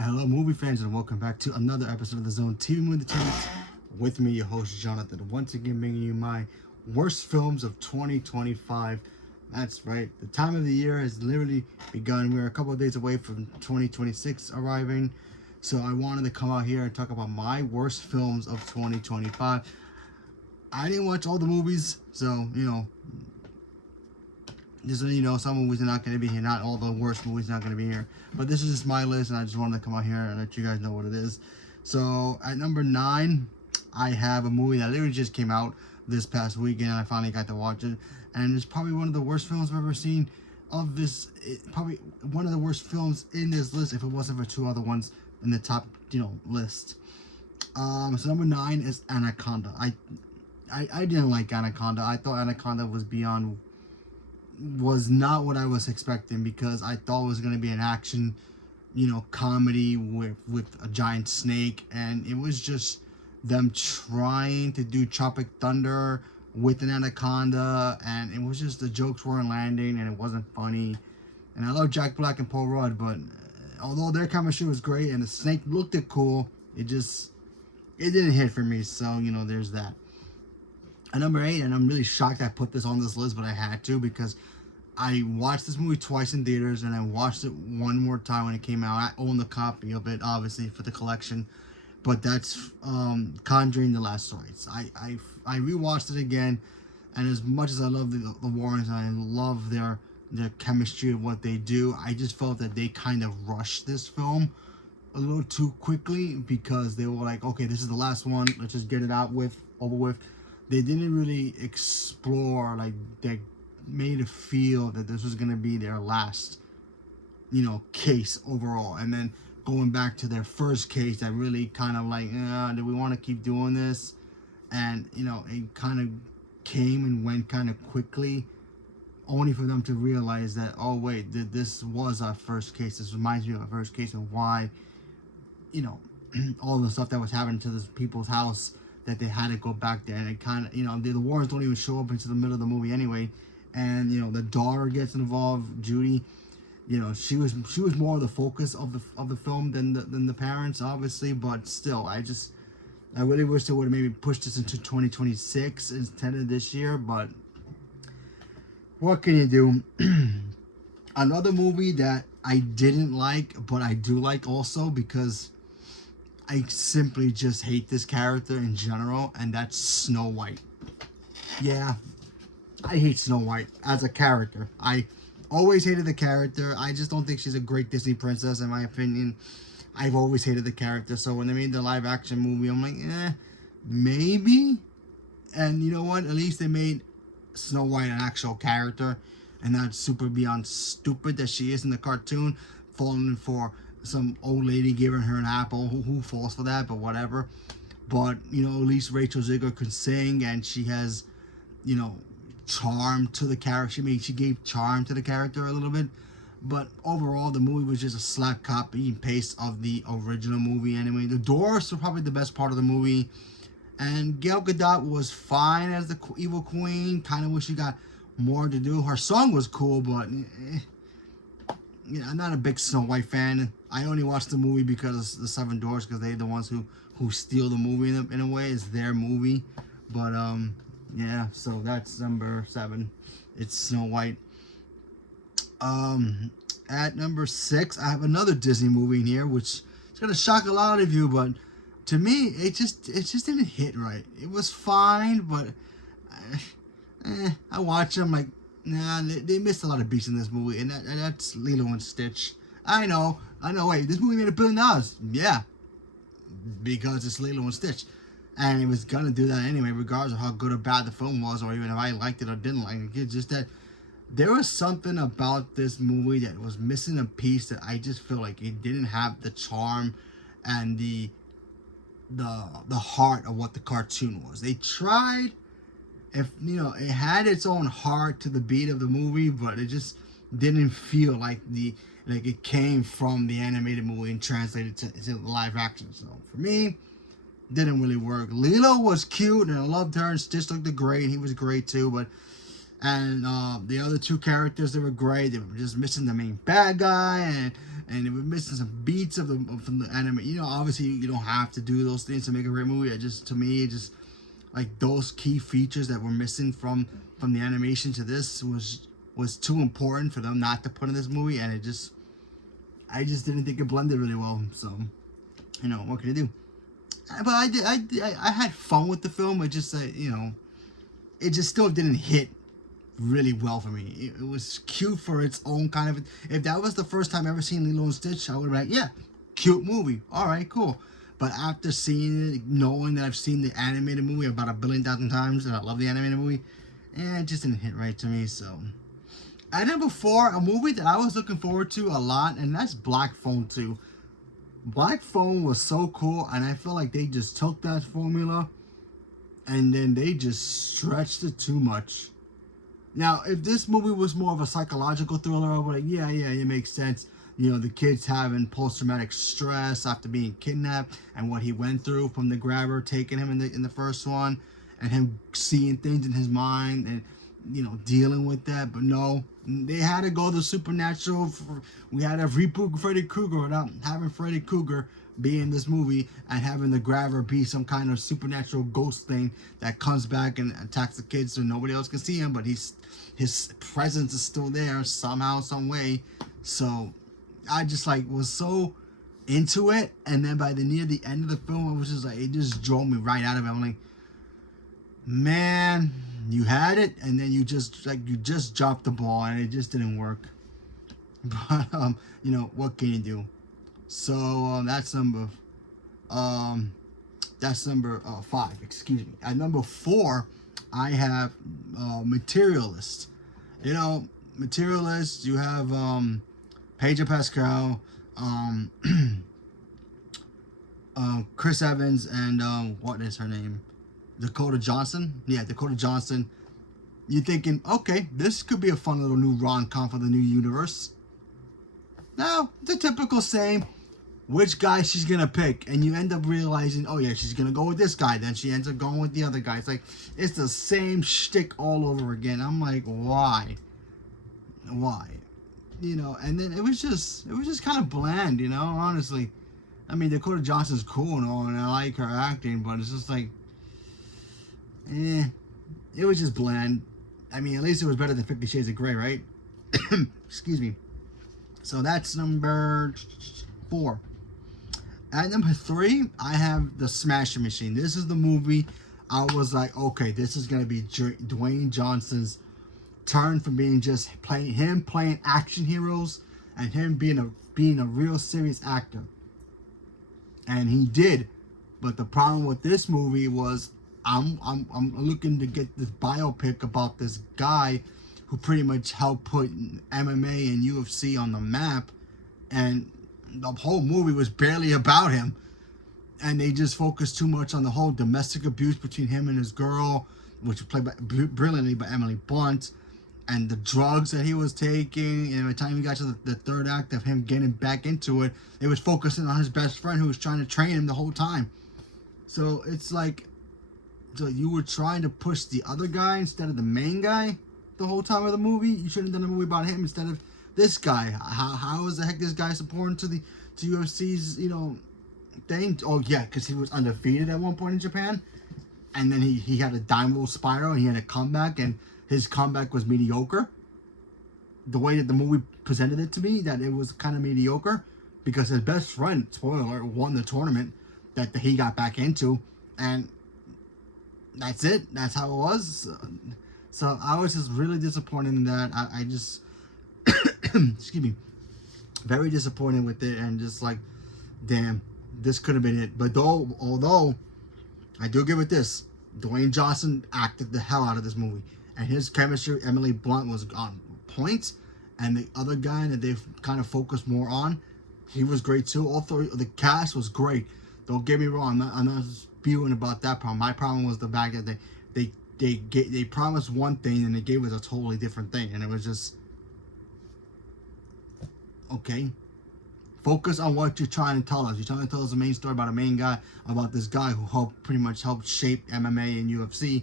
Hello, movie fans, and welcome back to another episode of the Zone TV Movie Entertainment. With me, your host Jonathan, once again bringing you my worst films of 2025. That's right, the time of the year has literally begun. We're a couple of days away from 2026 arriving, so I wanted to come out here and talk about my worst films of 2025. I didn't watch all the movies, so just so you know, some movies are not going to be here. Not all the worst movies are not going to be here. But this is just my list, and I just wanted to come out here and let you guys know what it is. So, at number 9, I have a movie that literally just came out this past weekend, and I finally got to watch it. And it's probably one of the worst films I've ever seen of this. Probably one of the worst films in this list, if it wasn't for two other ones in the top, list. So number 9 is Anaconda. I didn't like Anaconda. I thought Anaconda was not what I was expecting, because I thought it was going to be an action, comedy with a giant snake, and it was just them trying to do Tropic Thunder with an anaconda, and it was just the jokes weren't landing, and it wasn't funny. And I love Jack Black and Paul Rudd, but although their chemistry was great and the snake looked cool, it didn't hit for me. So there's that. At number 8, and I'm really shocked I put this on this list, but I had to, because I watched this movie twice in theaters, and I watched it one more time when it came out. I own the copy of it, obviously, for the collection. But that's Conjuring: The Last Rites. I rewatched it again, and as much as I love the Warrens, and I love their chemistry of what they do, I just felt that they kind of rushed this film a little too quickly, because they were like, okay, this is the last one, let's just get it over with. They didn't really explore, like, they made it feel that this was going to be their last, case overall. And then going back to their first case, that really kind of like, do we want to keep doing this? And, it kind of came and went kind of quickly, only for them to realize that, oh, wait, this was our first case. This reminds me of our first case, and why, all the stuff that was happening to this people's house, that they had to go back there. And it kind of, the Warrens don't even show up into the middle of the movie anyway. And the daughter gets involved, Judy. She was more of the focus of the film than the parents, obviously. But still, I really wish they would have maybe pushed this into 2026 instead of this year. But what can you do? Another movie that I didn't like, but I do like also, because I simply just hate this character in general, and that's Snow White. Yeah, I hate Snow White as a character. I always hated the character. I just don't think she's a great Disney princess, in my opinion. I've always hated the character. So when they made the live action movie, I'm like, maybe. And you know what? At least they made Snow White an actual character, and not super beyond stupid that she is in the cartoon, falling for some old lady giving her an apple. Who falls for that? But whatever. But at least Rachel Zegler could sing, and she has charm to the character. She gave charm to the character a little bit. But overall, the movie was just a slap copy and paste of the original movie anyway. The Doors were probably the best part of the movie, and Gal Gadot was fine as the evil queen. Kind of wish she got more to do. Her song was cool, but I'm not a big Snow White fan. I only watched the movie because of the Seven Doors, because they're the ones who steal the movie in a way. It's their movie. But yeah, so that's number 7. It's Snow White. At number 6, I have another Disney movie in here, which is gonna shock a lot of you, but to me, it just didn't hit right. It was fine, but I watch them like, nah, they missed a lot of beats in this movie, and that's Lilo and Stitch. I know. Wait, this movie made $1 billion. Yeah, because it's Lilo and Stitch, and it was gonna do that anyway, regardless of how good or bad the film was, or even if I liked it or didn't like it. It's just that there was something about this movie that was missing a piece, that I just feel like it didn't have the charm and the heart of what the cartoon was. They tried. If it had its own heart to the beat of the movie, but it just didn't feel like it came from the animated movie and translated to live action. So for me, didn't really work. Lilo was cute, and I loved her, and Stitch looked great. He was great too, but And the other two characters, they were great. They were just missing the main bad guy, and they were missing some beats from the anime. You know, obviously you don't have to do those things to make a great movie. It just, to me, it just like those key features that were missing from the animation to this was too important for them not to put in this movie, and I just didn't think it blended really well. So, you know, what can I do? But I had fun with the film. It just, you know, it just still didn't hit really well for me. It was cute for its own kind of. If that was the first time I ever seen Lilo and Stitch, I would have been like, yeah, cute movie. All right, cool. But after seeing it, knowing that I've seen the animated movie about 1,000,000,000 times, and I love the animated movie, it just didn't hit right to me. So, at number 4, a movie that I was looking forward to a lot, and that's Black Phone 2. Black Phone was so cool, and I feel like they just took that formula and then they just stretched it too much. Now, if this movie was more of a psychological thriller, I would like, yeah, it makes sense. You know, the kid's having post-traumatic stress after being kidnapped, and what he went through from the grabber taking him in the first one, and him seeing things in his mind, and you know, dealing with that. But no, they had to go the supernatural. We had to reboot Freddy Krueger without having Freddy Krueger be in this movie and having the grabber be some kind of supernatural ghost thing that comes back and attacks the kids so nobody else can see him, but his presence is still there somehow, some way. So I just like was so into it, and then by the near the end of the film, it was just like it just drove me right out of it. I'm like, man, you had it, and then you just dropped the ball, and it just didn't work. But you know, what can you do? So that's number 5. Excuse me. At number 4, I have Materialist. You know, Materialist. You have Pedro Pascal, Chris Evans, and what is her name? Dakota Johnson. Yeah, Dakota Johnson. You're thinking, okay, this could be a fun little new rom-com for the new universe. No, the typical same. Which guy she's gonna pick, and you end up realizing, oh yeah, she's gonna go with this guy. Then she ends up going with the other guy. It's like it's the same shtick all over again. I'm like, why? You know, and then it was just kind of bland, you know. Honestly, I mean, Dakota Johnson's cool and all, and I like her acting, but it's just like, it was just bland. I mean, at least it was better than 50 Shades of Grey, right? Excuse me. So that's number 4. At number 3, I have The Smashing Machine. This is the movie I was like, okay, this is going to be Dwayne Johnson's turn from being just playing action heroes and him being a real serious actor. And he did. But the problem with this movie was I'm looking to get this biopic about this guy who pretty much helped put MMA and UFC on the map, and the whole movie was barely about him, and they just focused too much on the whole domestic abuse between him and his girl, which was played brilliantly by Emily Blunt, and the drugs that he was taking. And by the time we got to the third act of him getting back into it, it was focusing on his best friend who was trying to train him the whole time. So it's like, so you were trying to push the other guy instead of the main guy the whole time of the movie. You should have done a movie about him instead of this guy. How is the heck this guy supporting to UFC's, you know, thing? Oh yeah, because he was undefeated at one point in Japan, and then he had a downward spiral, and he had a comeback, and his comeback was mediocre. The way that the movie presented it to me, that it was kind of mediocre, because his best friend, spoiler alert, won the tournament that he got back into, and that's it. That's how it was. So I was just really disappointed in that. I just excuse me, very disappointed with it, and just like, damn, this could have been it. But although I do give it this, Dwayne Johnson acted the hell out of this movie, and his chemistry, Emily Blunt, was on point, and the other guy that they've kind of focused more on, he was great too. All three, the cast was great. Don't get me wrong, I'm not spewing about that problem. My problem was the fact that they promised one thing and they gave us a totally different thing, and it was just, okay, focus on what you're trying to tell us. You're trying to tell us a main story about a main guy, about this guy who pretty much helped shape MMA and UFC.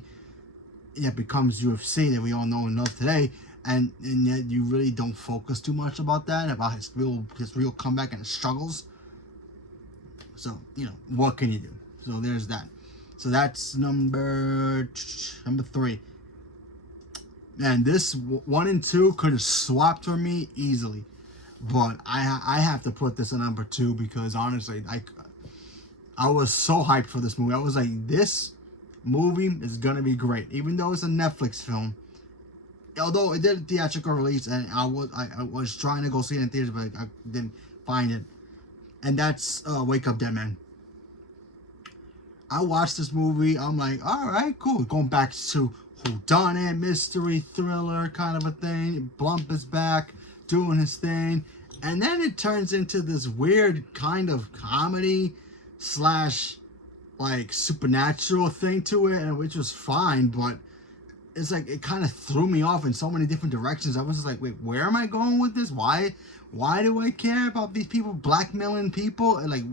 it becomes UFC that we all know and love today, and yet you really don't focus too much about that, about his real comeback and his struggles. So what can you do? So there's that. So that's number 3. And this 1 and 2 could have swapped for me easily, but I have to put this at number 2 because honestly, I was so hyped for this movie. I was like, this movie is gonna be great, even though it's a Netflix film. Although it did a theatrical release, and I was trying to go see it in theaters, but I didn't find it. And that's Wake Up Dead Man. I watched this movie. I'm like, all right, cool. Going back to whodunit, mystery thriller kind of a thing. Blump is back doing his thing, and then it turns into this weird kind of comedy slash like supernatural thing to it, and which was fine, but it's like it kind of threw me off in so many different directions. I was just like, wait, where am I going with this? Why do I care about these people blackmailing people? And like,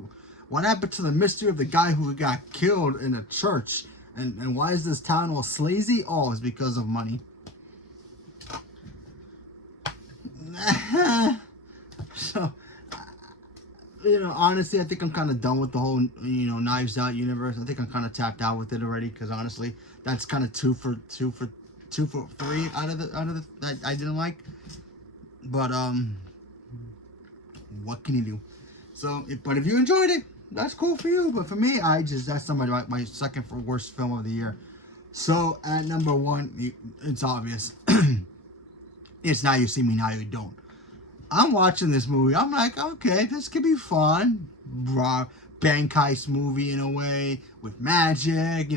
what happened to the mystery of the guy who got killed in a church? And why is this town all sleazy? Oh, it's because of money. So, honestly, I think I'm kind of done with the whole, Knives Out universe. I think I'm kind of tapped out with it already, because honestly, that's kind of 2 for 3 out of the that I didn't like. But what can you do? So, but if you enjoyed it, that's cool for you. But for me, that's my second for worst film of the year. So at number 1, it's obvious. It's Now You See Me, Now You Don't. I'm watching this movie. I'm like, okay, this could be fun. Bank heist movie in a way with magic,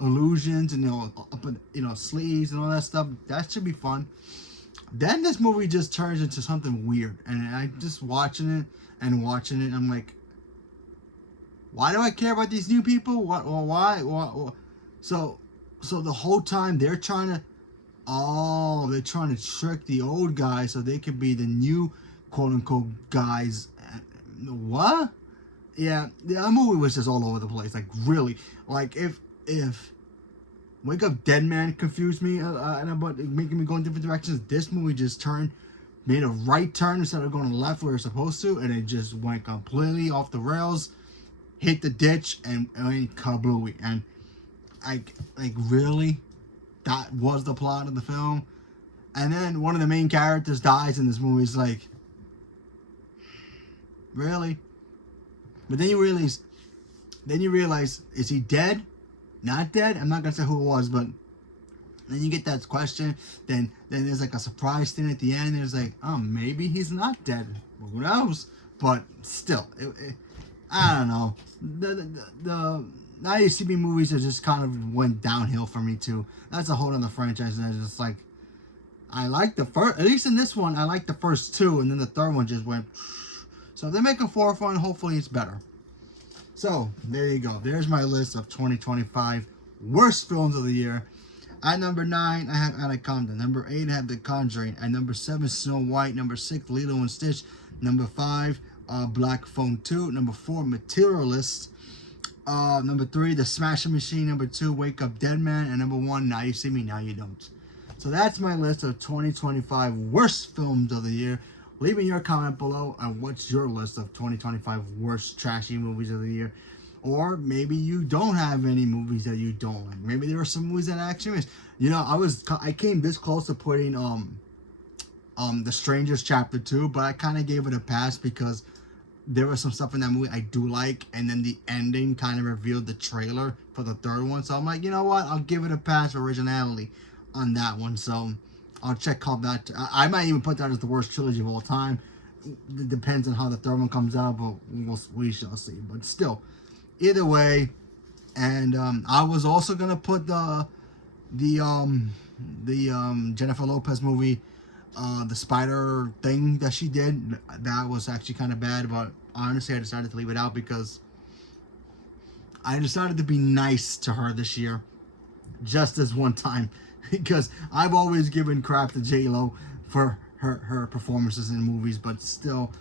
illusions and sleeves and all that stuff. That should be fun. Then this movie just turns into something weird, and I just watching it. I'm like, why do I care about these new people? Why? So the whole time they're trying to trick the old guys so they could be the new quote unquote guys. What? Yeah, the movie was just all over the place. Like really, like if Wake Up Dead Man confused me and about making me go in different directions, this movie just made a right turn instead of going left where it's supposed to, and it just went completely off the rails, hit the ditch, and kablooey. And really, that was the plot of the film. And then one of the main characters dies in this movie. It's like, really? But then you realize, is he dead? Not dead? I'm not gonna say who it was, but then you get that question. Then there's like a surprise thing at the end. There's like, oh, maybe he's not dead. Well, who knows? But still, I don't know. The Now You See Me movies have just kind of went downhill for me too. That's a whole other franchise, and it's just like, I like the first, at least in this one, I like the first 2, and then the third one just went. So if they make a 4th one, hopefully it's better. So there you go. There's my list of 2025 worst films of the year. At number 9, I have Anaconda. Number 8, I have The Conjuring. At number 7, Snow White. Number 6, Lilo and Stitch. Number 5, Black Phone 2. Number 4, Materialist. Number 3, The Smashing Machine. Number 2, Wake Up Dead Man. And number 1, Now You See Me, Now You Don't. So that's my list of 2025 worst films of the year. Leave me your comment below on what's your list of 2025 worst trashy movies of the year. Or maybe you don't have any movies that you don't like. Maybe there are some movies that I actually missed. I came this close to putting The Strangers Chapter 2, but I kind of gave it a pass because there was some stuff in that movie I do like, and then the ending kind of revealed the trailer for the third one. So I'm like, you know what? I'll give it a pass for originality on that one. So I'll check how that. I might even put that as the worst trilogy of all time. It depends on how the third one comes out, but we shall see. But still, either way, and I was also gonna put the Jennifer Lopez movie, the spider thing that she did. That was actually kind of bad, but honestly, I decided to leave it out because I decided to be nice to her this year, just this one time. Because I've always given crap to J-Lo for her performances in movies, but still,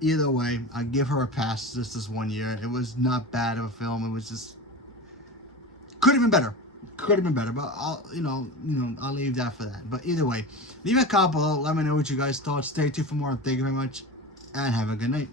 either way, I give her a pass just this one year. It was not bad of a film. It was just, could have been better. could have been better, but I'll leave that for that. But either way, leave a comment below. Let me know what you guys thought. Stay tuned for more. Thank you very much, and have a good night.